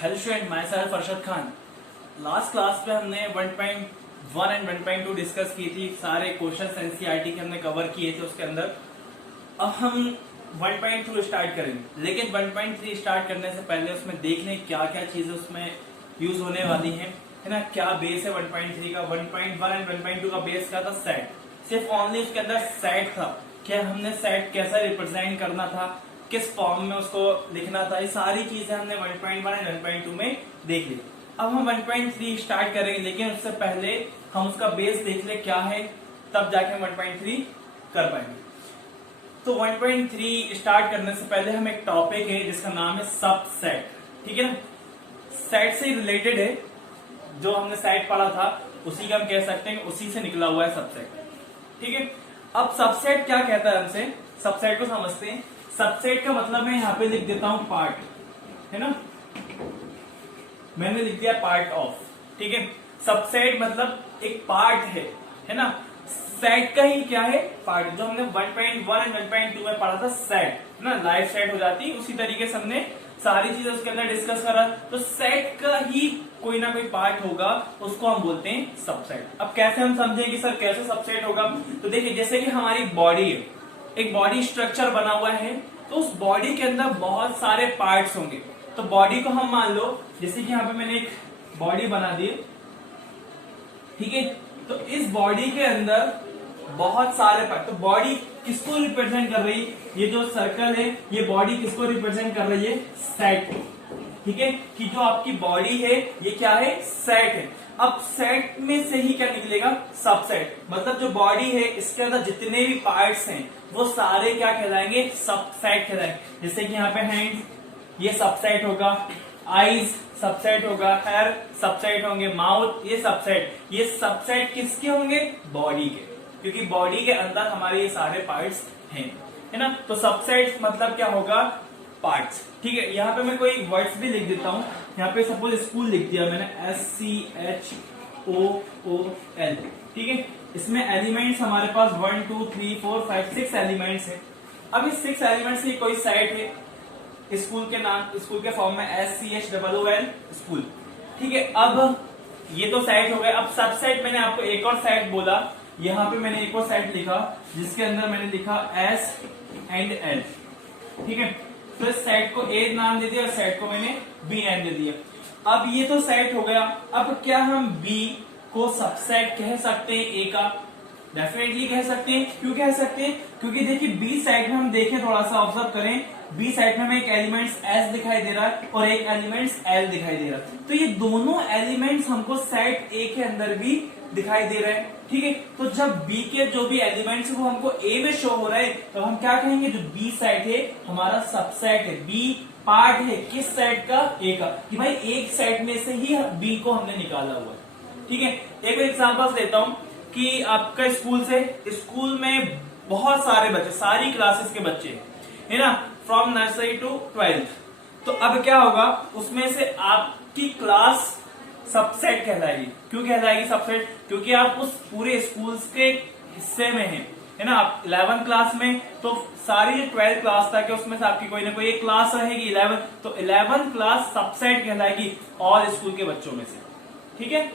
Hello student, my self Arshad Khan. Last class पे हमने 1.1 and 1.2 discuss की थी। सारे क्वेश्चंस एनसीईआरटी के हमने कवर किए थे उसके अंदर। अब हम 1.2 स्टार्ट करेंगे, लेकिन 1.3 स्टार्ट करने से पहले उसमें देख लें क्या क्या चीजें उसमें यूज होने वाली हैं, है ना। क्या बेस है 1.3 का। 1.1 एंड 1.2 का बेस क्या था? सेट। सिर्फ ओनली उसके अंदर सेट था। क्या हमने सेट कैसा रिप्रेजेंट करना था, किस फॉर्म में उसको लिखना था, ये सारी चीजें हमने 1.1 एंड 1.2 में देख ली। अब हम 1.3 स्टार्ट करेंगे, लेकिन उससे पहले हम उसका बेस देख ले क्या है, तब जाके हम 1.3 कर पाएंगे। तो 1.3 स्टार्ट करने से पहले हम एक टॉपिक है जिसका नाम है सबसेट। ठीक है ना, सेट से रिलेटेड है। जो हमने सेट पढ़ा था उसी का हम कह सकते हैं, उसी से निकला हुआ है सबसेट। ठीक है, अब सबसेट क्या कहता है हमसे, सबसेट को समझते हैं। सबसेट का मतलब मैं यहाँ पे लिख देता हूं पार्ट, है ना। मैंने लिख दिया पार्ट ऑफ। ठीक है, सबसेट मतलब एक पार्ट है ना। सेट का ही क्या है? पार्ट। जो हमने 1.1 एंड 1.2 में पढ़ा था सेट, है ना, लाइफ सेट हो जाती, उसी तरीके से हमने सारी चीजें उसके अंदर डिस्कस करा। तो सेट का ही कोई ना कोई पार्ट होगा, उसको हम बोलते हैं सबसेट। अब कैसे हम समझेंगे सर कैसे सबसेट होगा? तो देखिए, जैसे कि हमारी बॉडी है, एक बॉडी स्ट्रक्चर बना हुआ है, तो उस बॉडी के अंदर बहुत सारे पार्ट्स होंगे। तो बॉडी को हम मान लो, जैसे कि यहाँ पे मैंने एक बॉडी बना दी, ठीक है। तो इस बॉडी के अंदर बहुत सारे पार्ट। तो बॉडी किसको रिप्रेजेंट कर रही है? ये जो सर्कल है, ये बॉडी किसको रिप्रेजेंट कर रही है? सेट को। ठीक है, कि जो आपकी बॉडी है ये क्या है? सेट है। अब सेट में से ही क्या निकलेगा? सबसेट। मतलब जो बॉडी है इसके अंदर जितने भी पार्ट्स हैं वो सारे क्या कहलाएंगे? सबसेट कहलाएंगे। जैसे कि यहाँ पे हैंड, ये सबसेट होगा। आईज सबसेट होगा। हेयर सबसेट होंगे। माउथ ये सबसेट। ये सबसेट किसके होंगे? बॉडी के, क्योंकि बॉडी के अंदर हमारे ये सारे पार्ट्स हैं, है ना। तो सबसेट मतलब क्या होगा? पार्ट्स। ठीक है, यहाँ पे मैं कोई वर्ड्स भी लिख देता हूँ। यहाँ पे सपोज स्कूल लिख दिया मैंने, SCHOOL। ठीक है, इसमें एलिमेंट्स हमारे पास 1 2 3 4 5 6 एलिमेंट्स है। अब इस 6 एलिमेंट्स की कोई सेट है, स्कूल के नाम, स्कूल के फॉर्म में SCHOOL स्कूल। ठीक है, अब ये तो सेट हो गया। अब सबसेट मैंने आपको एक और सेट बोला, यहाँ पे मैंने एक और सेट लिखा जिसके अंदर मैंने लिखा S एंड L। ठीक है, तो इस सेट को A नाम दे दिया और सेट को मैंने B नाम दे दिया। अब ये तो सेट हो गया। अब क्या हम B को सबसेट कह सकते हैं A का? डेफिनेटली कह सकते हैं। क्यों कह सकते हैं? क्योंकि देखिए बी साइड में हम देखें, थोड़ा सा ऑब्जर्व करें, बी साइड में हमें एक एलिमेंट्स S दिखाई दे रहा है और एक एलिमेंट्स L दिखाई दे रहा है। तो ये दोनों एलिमेंट्स हमको सेट A के अंदर भी दिखाई दे रहे हैं। ठीक है, तो जब B के जो भी एलिमेंट्स वो हमको A में शो हो रहे हैं, तो हम क्या कहेंगे? जो B सेट है हमारा सबसेट है। B पार्ट है किस सेट का? A का। कि भाई एक सेट में से ही B को हमने निकाला हुआ है। ठीक है, एक एग्जांपल देता हूं कि आपका स्कूल में बहुत सारे बच्चे, सारी क्लासेस के बच्चे, है ना, फ्रॉम नर्सरी टू 12th। तो अब क्या होगा? उसमें से आपकी क्लास सबसेट कहलाएगी। क्यों कहलाएगी सबसेट? क्योंकि आप उस पूरे स्कूल के हिस्से में हैं, है ना। आप 11th क्लास में, तो सारी जो 12th क्लास तक है उसमें से आपकी कोई ना कोई एक क्लास रहेगी 11th। तो 11th क्लास सबसेट कहलाएगी ऑल स्कूल के बच्चों में से। ठीक है,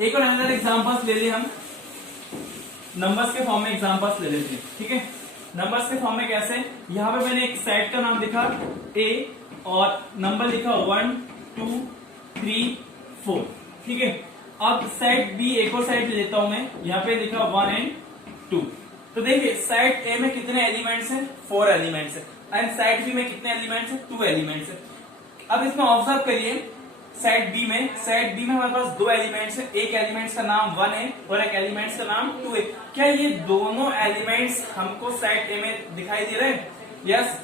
एक और अनदर एग्जांपल्स ले लिए हम, नंबर्स के फॉर्म में एग्जांपल्स ले लेते हैं। ठीक है, नंबर्स के फॉर्म में कैसे? यहाँ पे मैंने एक सेट का नाम लिखा A और नंबर लिखा 1 2 3 4। ठीक है, अब सेट B एक और सेट लेता हूं मैं, यहाँ पे लिखा 1 एंड 2। तो देखिए सेट A में कितने एलिमेंट्स हैं? 4 एलिमेंट्स है। एंड सेट B में कितने एलिमेंट्स हैं? 2 एलिमेंट्स है। अब इसमें ऑब्जर्व करिए, सेट B में हमारे पास 2 एलिमेंट्स है। एक एलिमेंट्स का नाम 1 है और एक एलिमेंट्स का नाम 2 है। क्या ये दोनों एलिमेंट्स हमको सेट A में दिखाई दे रहे हैं? यस,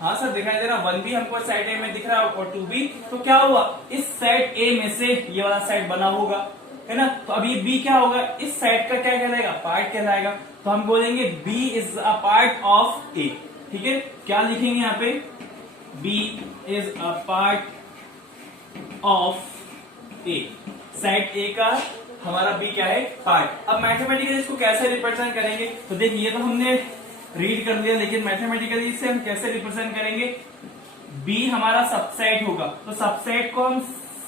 हाँ सर दिखाई दे रहा। 1 भी हमको सेट A में दिख रहा है और 2 भी। तो क्या हुआ? इस सेट A में से ये वाला सेट बना होगा, है ना। तो अब ये B क्या होगा? इस सेट का क्या कहलाएगा? पार्ट कहलाएगा। तो हम बोलेंगे B is a part of A। ठीक है, क्या लिखेंगे यहाँ पे? B is a part of A। Set A का हमारा B क्या है? पार्ट। अब मैथमेटिकली इसको कैसे रिप्रेजेंट करेंगे? तो देखिए, ये तो हमने रीड कर लिया, लेकिन मैथमेटिकली इसे हम कैसे रिप्रेजेंट करेंगे? बी हमारा सबसेट होगा, तो सबसेट को हम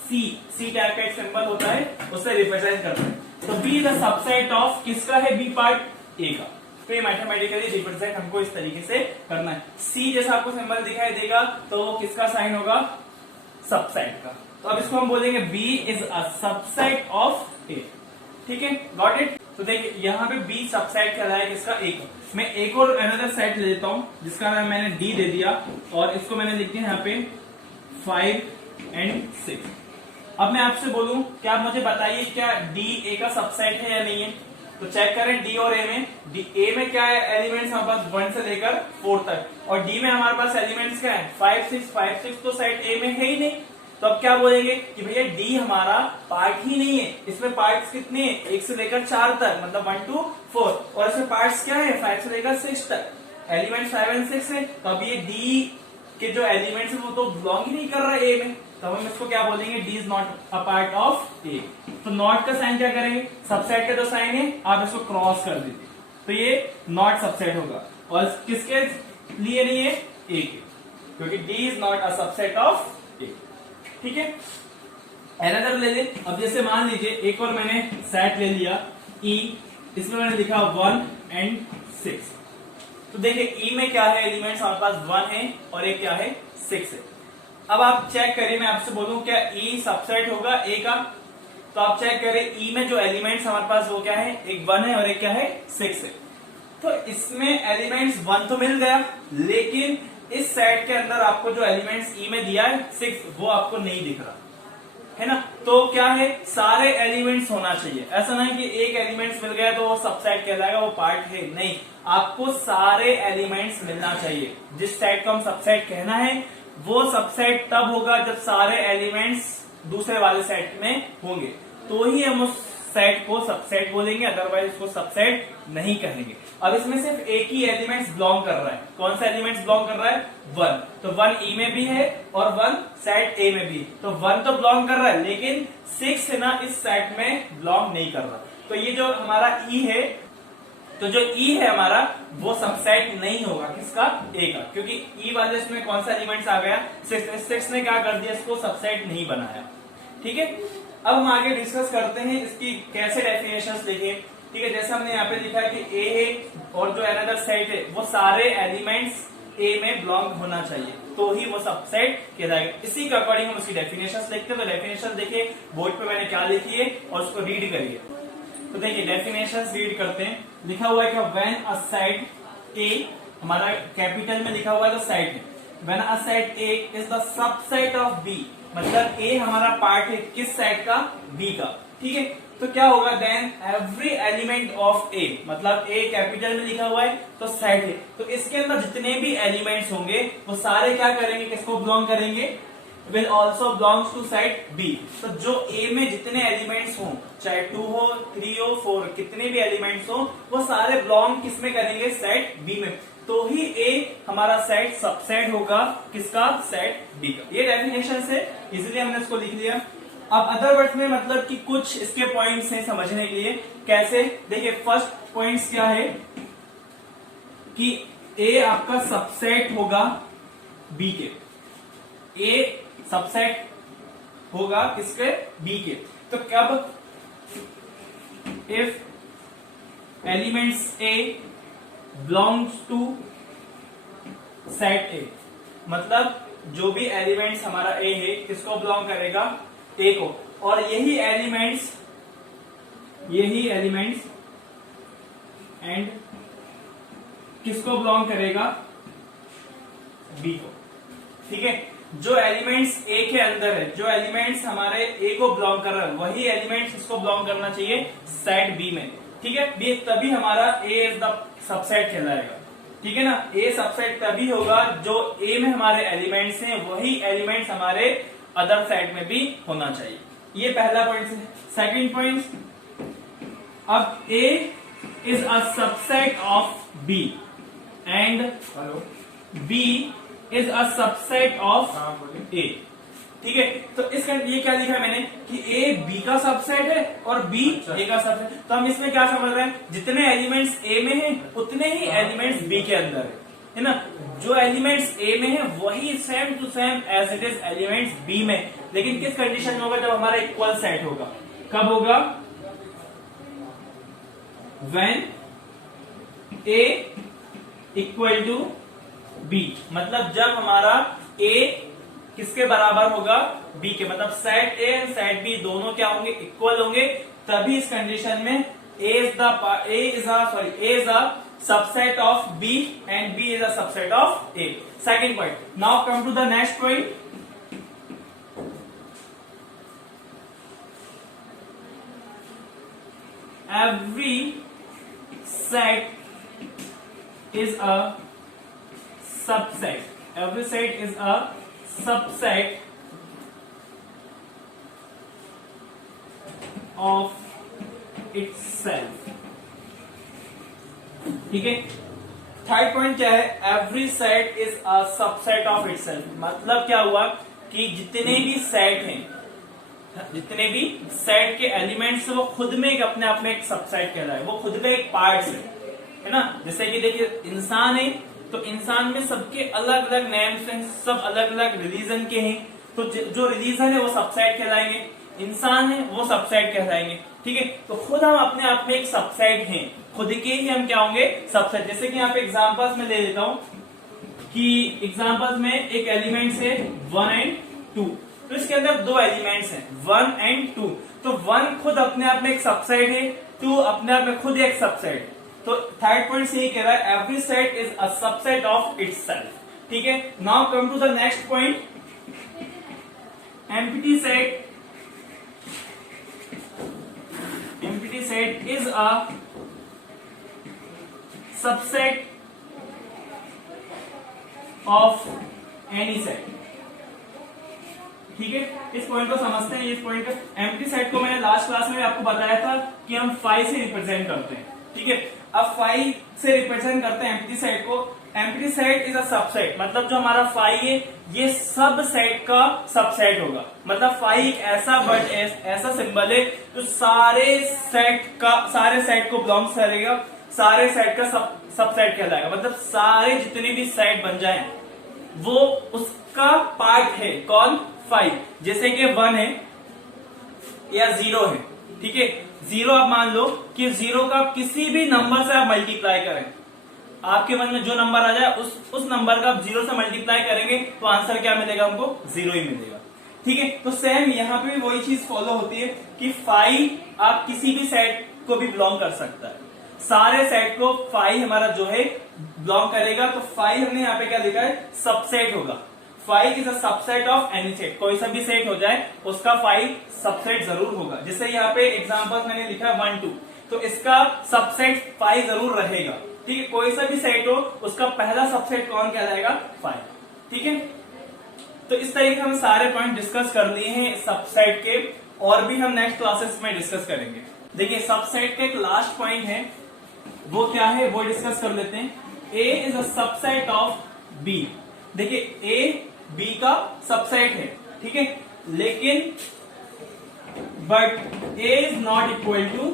सी टाइप का एक सिंबल होता है उससे रिप्रेजेंट करते हैं। तो बी द सबसेट ऑफ किसका है, बी पार्ट ए का। तो ये मैथमेटिकली रिप्रेजेंट हमको इस तरीके से करना है। सी जैसा आपको सिंबल दिखाई देगा तो वो किसका साइन होगा, सबसेट का। तो अब इसको हम बोलेंगे B is a subset of A. ठीक है, गॉट इट। तो देखिए यहाँ पे बी सबसेट कहलाया किसका, ए का। मैं एक और अनदर सेट ले लेता हूं जिसका नाम मैंने डी दे दिया और इसको मैंने लिख दिया यहाँ पे 5 and 6। अब मैं आपसे बोलूं क्या आप मुझे बताइए क्या डी ए का सबसेट है या नहीं है। तो चेक करें डी और ए में। डी ए में क्या है, एलिमेंट्स हमारे पास 1 से लेकर 4 तक, और डी में हमारे पास एलिमेंट्स क्या है 5 6 तो सेट ए में है ही नहीं। तो अब क्या बोलेंगे कि भैया डी हमारा पार्ट ही नहीं है। इसमें पार्ट्स कितने हैं, 1 से लेकर 4 तक, मतलब 1 to 4, और इसमें पार्ट्स क्या है 5 से लेकर 6 तक, एलिमेंट 5 and 6 है। तो अब ये डी के जो एलिमेंट्स है वो तो बिलोंग ही नहीं कर रहा है ए में, तो हम इसको क्या बोलेंगे, D is not a part of A. तो नॉट का साइन क्या करेंगे, सबसेट का जो साइन है आप इसको क्रॉस कर दीजिए, तो ये नॉट सबसेट होगा। और किसके लिए नहीं है, ए के, क्योंकि D is not a subset of A. ठीक है, अनदर ले ले। अब जैसे मान लीजिए एक और मैंने सेट ले लिया ई, इसमें मैंने लिखा 1 and 6। तो देखिए ई में क्या है, एलिमेंट्स हमारे पास 1 है और एक क्या है 6 है। अब आप चेक करिए, मैं आपसे बोलूं क्या ई सबसेट होगा ए का। तो आप चेक करें ई में जो एलिमेंट्स हमारे पास वो क्या है, एक 1 है और एक क्या है 6 है। तो इसमें एलिमेंट्स 1 तो मिल गया, लेकिन इस सेट के अंदर आपको जो एलिमेंट्स ई में दिया है 6 वो आपको नहीं दिख रहा है ना। तो क्या है, सारे एलिमेंट्स होना चाहिए। ऐसा नहीं कि एक एलिमेंट्स मिल गया तो वो सबसेट कहलाएगा, वो पार्ट है, नहीं। आपको सारे एलिमेंट्स मिलना चाहिए। जिस सेट को हम सबसेट कहना है वो सबसेट तब होगा जब सारे एलिमेंट्स दूसरे वाले सेट में होंगे, तो ही हम उस सेट को सबसेट बोलेंगे, अदरवाइज उसको सबसेट नहीं कहेंगे। अब इसमें सिर्फ एक ही एलिमेंट्स बिलोंग कर रहा है। कौन सा एलिमेंट्स बिलोंग कर रहा है, 1। तो 1 ई में भी है और 1 सेट ए में भी। तो 1 तो बिलोंग कर रहा है, लेकिन 6 है ना इस सेट में बिलोंग नहीं कर रहा। तो ये जो हमारा ई है, तो जो ई है हमारा वो सबसेट नहीं होगा किसका, ए का, क्योंकि ई वाले इसमें कौन सा एलिमेंट्स आ गया 6 ने क्या कर दिया, इसको सबसेट नहीं बनाया। ठीक है, अब हम आगे डिस्कस करते हैं इसकी कैसे डेफिनेशंस लिखें। ठीक है, जैसे हमने यहाँ पे लिखा है कि ए है और जो अनदर सेट है वो सारे एलिमेंट्स ए में बिलोंग होना चाहिए, तो ही वो सबसेट कहलाएगा। इसी के अकॉर्डिंग हम उसकी डेफिनेशंस लिखते हैं। तो डेफिनेशन देखिए बोर्ड पे मैंने क्या लिखी है और उसको रीड करिए। तो देखिए डेफिनेशंस रीड करते हैं। लिखा हुआ है कि व्हेन अ सेट ए, हमारा कैपिटल में लिखा हुआ है तो सेट है, when a set A is the subset of B, मतलब ए हमारा पार्ट है किस सेट का, बी का। ठीक है, तो क्या होगा, देन एवरी एलिमेंट ऑफ ए, मतलब ए कैपिटल में लिखा हुआ है तो सेट है, तो इसके अंदर जितने भी एलिमेंट्स होंगे वो सारे क्या करेंगे, किसको बिलोंग करेंगे, will also belongs to set B. तो जो ए में जितने एलिमेंट्स हों, चाहे 2 हो 3 हो 4, कितने भी एलिमेंट्स हो वो सारे बिलोंग किसमें करेंगे, सेट बी में, तो ही ए हमारा सेट सबसेट होगा किसका, सेट बी का। ये डेफिनेशन है, इजीली हमने इसको लिख लिया। अब अदर वर्ड्स में मतलब कि कुछ इसके पॉइंट्स हैं समझने के लिए। कैसे, देखिए फर्स्ट पॉइंट्स क्या है कि ए आपका सबसेट होगा बी के, ए सबसेट होगा किसके, बी के। तो कब, if elements A belongs to set A, मतलब जो भी एलिमेंट्स हमारा ए है किसको बिलोंग करेगा, ए को, और यही एलिमेंट्स एंड किसको बिलोंग करेगा, बी को। ठीक है, जो एलिमेंट्स ए के अंदर है, जो एलिमेंट्स हमारे ए को बिलोंग कर रहा है वही एलिमेंट्स इसको बिलोंग करना चाहिए सेट बी में। ठीक है, बी तभी हमारा ए इज द सबसेट कहलाएगा। ठीक है ना, ए सबसेट तभी होगा जो ए में हमारे एलिमेंट्स हैं वही एलिमेंट्स हमारे अदर सेट में भी होना चाहिए। ये पहला पॉइंट है। सेकंड पॉइंट, अब A is a subset of B and B is a subset of A. ठीक है, तो इसका ये क्या लिखा है मैंने कि ए बी का सबसेट है और बी ए का सबसेट। तो हम इसमें क्या समझ रहे हैं, जितने एलिमेंट्स ए में हैं उतने ही एलिमेंट्स बी के अंदर है ना। जो एलिमेंट्स ए में है वही same to same as it is elements B में, लेकिन किस कंडीशन में होगा? जब हमारा इक्वल सेट होगा। कब होगा? When A equal to B, मतलब जब हमारा ए किसके बराबर होगा? बी के, मतलब set A and set B दोनों क्या होंगे? इक्वल होंगे। तभी इस कंडीशन में A is a subset of B and B is a subset of A. Second point. Now come to the next point. Every set is a subset. Every set is a subset of itself. ठीक है। Third point क्या है? Every set is a subset of itself. मतलब क्या हुआ कि जितने भी सेट हैं, जितने भी सेट के एलिमेंट्स वो खुद में एक अपने आप में एक सबसेट कहलाए, वो खुद में एक पार्ट्स है ना। जैसे कि देखिए इंसान है, तो इंसान में सबके अलग अलग नेम्स हैं, सब अलग अलग रिलीजन के हैं, तो जो रिलीजन है वो सबसेट कहलाएंगे, इंसान है वो सबसेट कहलाएंगे। ठीक है, तो खुद हम अपने आप में एक सबसेट हैं, खुद के ही हम क्या होंगे? सबसेट। जैसे कि यहाँ पे एग्जांपल्स में ले लेता हूं कि एग्जांपल्स में एक एलिमेंट्स है 1 एंड 2, तो इसके अंदर दो एलिमेंट्स हैं 1 एंड 2, तो 1 खुद अपने आप में एक सबसेट है, 2 अपने आप में खुद एक सबसेट। तो थर्ड पॉइंट से ये कह रहा है every set is a subset of itself. ठीक है, now come to the next point. Empty set is a subset of any set। ठीक है, इस पॉइंट को समझते हैं। इस पॉइंट का एम्प्टी सेट को मैंने लास्ट क्लास में आपको बताया था कि हम 5 से रिप्रेजेंट करते हैं। ठीक है, अब 5 से रिप्रेजेंट करते हैं एम्प्टी सेट को। Empty set is a subset, मतलब जो हमारा 5 है ये सब सेट का सबसेट होगा। मतलब 5 एक ऐसा वर्ड, ऐसा सिंबल है जो सारे सेट को बिलोंग्स करेगा, सारे सेट का सबसेट कहलाएगा। मतलब सारे जितने भी सेट बन जाएं वो उसका पार्ट है। कौन? 5। जैसे कि 1 है या 0 है। ठीक है, 0 आप मान लो कि 0 का किसी भी नंबर से आप मल्टीप्लाई करें, आपके मन में जो नंबर आ जाए उस नंबर का आप 0 से मल्टीप्लाई करेंगे तो आंसर क्या मिलेगा? हमको 0 ही मिलेगा। ठीक है, तो सेम यहाँ पे भी वही चीज फॉलो होती है कि 5 आप किसी भी सेट को भी बिलोंग कर सकता है, सारे सेट को 5 हमारा जो है बिलोंग करेगा। तो 5 हमने यहाँ पे क्या लिखा है? सबसेट होगा। 5 is a subset of any set, कोई सा भी सेट हो जाए उसका 5 सबसेट जरूर होगा। जैसे यहाँ पे एग्जांपल मैंने लिखा है 1 2, तो इसका सबसेट 5 जरूर रहेगा। ठीक है, कोई सा भी सेट हो उसका पहला सबसेट कौन कहलाएगा? 5। ठीक है, तो इस तरीके से हम सारे पॉइंट डिस्कस कर लिए हैं सबसेट के, और भी हम नेक्स्ट क्लासेस में डिस्कस करेंगे। देखिए सबसेट का एक लास्ट पॉइंट है, वो क्या है वो डिस्कस कर लेते हैं। A is a subset of B. देखिए ए बी का सबसेट है, ठीक है, लेकिन but A is not equal to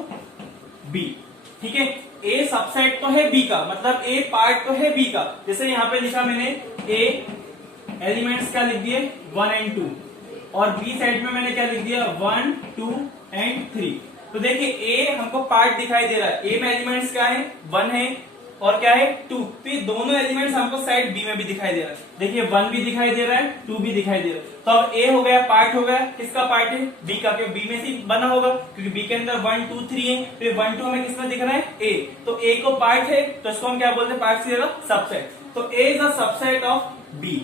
B. ठीक है, ए सबसेट तो है बी का, मतलब ए पार्ट तो है बी का। जैसे यहां पे लिखा मैंने ए एलिमेंट्स क्या लिख दिए 1 एंड 2, और बी साइड में मैंने क्या लिख दिया 1 2 एंड 3। तो देखिए ए हमको पार्ट दिखाई दे रहा है, ए में एलिमेंट्स क्या है 1 है और क्या है 2, तो ये दोनों एलिमेंट्स हमको साइड बी में भी दिखाई दे रहा है। देखिए 1 भी दिखाई दे रहा है 2 भी दिखाई दे रहा है। तो अब ए हो गया पार्ट हो गया, किसका पार्ट है बी का, क्योंकि बी में से बना होगा, क्योंकि बी के अंदर 1 2 3 है, तो 1 2 हमें किसमें दिख रहा है ए, तो ए को पार्ट है तो इसको हम क्या बोलते हैं पार्ट से सबसेट। तो A is a subset of B.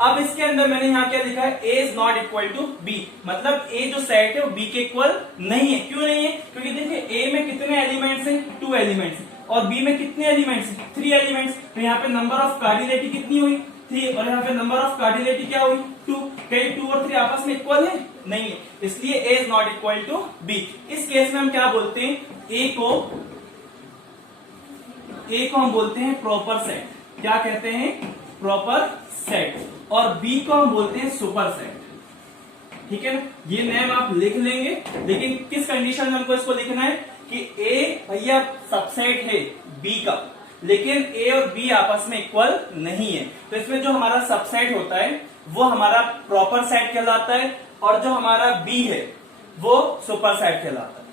अब इसके अंदर मैंने यहाँ क्या लिखा है A is not equal to B, मतलब ए जो सेट है वो बी के इक्वल नहीं है। क्यों नहीं है? क्योंकि देखिए ए में कितने एलिमेंट्स हैं 2 एलिमेंट्स, और बी में कितने एलिमेंट्स 3 एलिमेंट्स। तो यहाँ पे नंबर ऑफ कार्डिनैलिटी कितनी हुई 3, और यहाँ पे नंबर ऑफ कार्डिनैलिटी क्या हुई 2। कहीं 2 और 3 आपस में इक्वल है? नहीं है, इसलिए A is not equal to B. इस केस में हम क्या बोलते हैं, ए को हम बोलते हैं प्रॉपर सेट। क्या कहते हैं? Proper set. और बी को हम बोलते हैं सुपर सेट। ठीक है ना, ये नेम आप लिख लेंगे, लेकिन किस कंडीशन में हमको इसको लिखना है कि ए भैया सबसेट है बी का, लेकिन ए और बी आपस में इक्वल नहीं है। तो इसमें जो हमारा सबसेट होता है वो हमारा प्रॉपर सेट कहलाता है और जो हमारा बी है वो सुपर सेट कहलाता है।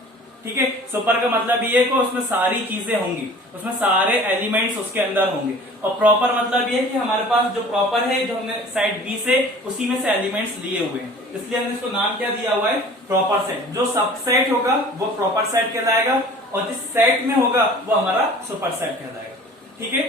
ठीक है, सुपर का मतलब ये है कि उसमें सारी चीजें होंगी, उसमें सारे एलिमेंट्स उसके अंदर होंगे। और प्रॉपर मतलब ये है कि हमारे पास जो प्रॉपर है, जो हमने साइड बी से उसी में से एलिमेंट्स लिए हुए हैं, इसलिए हमने इसको नाम क्या दिया हुआ है, प्रॉपर सेट। जो सबसेट होगा वो प्रॉपर सेट कहलाएगा और जिस सेट में होगा वो हमारा सुपर सेट कहलाएगा। ठीक है,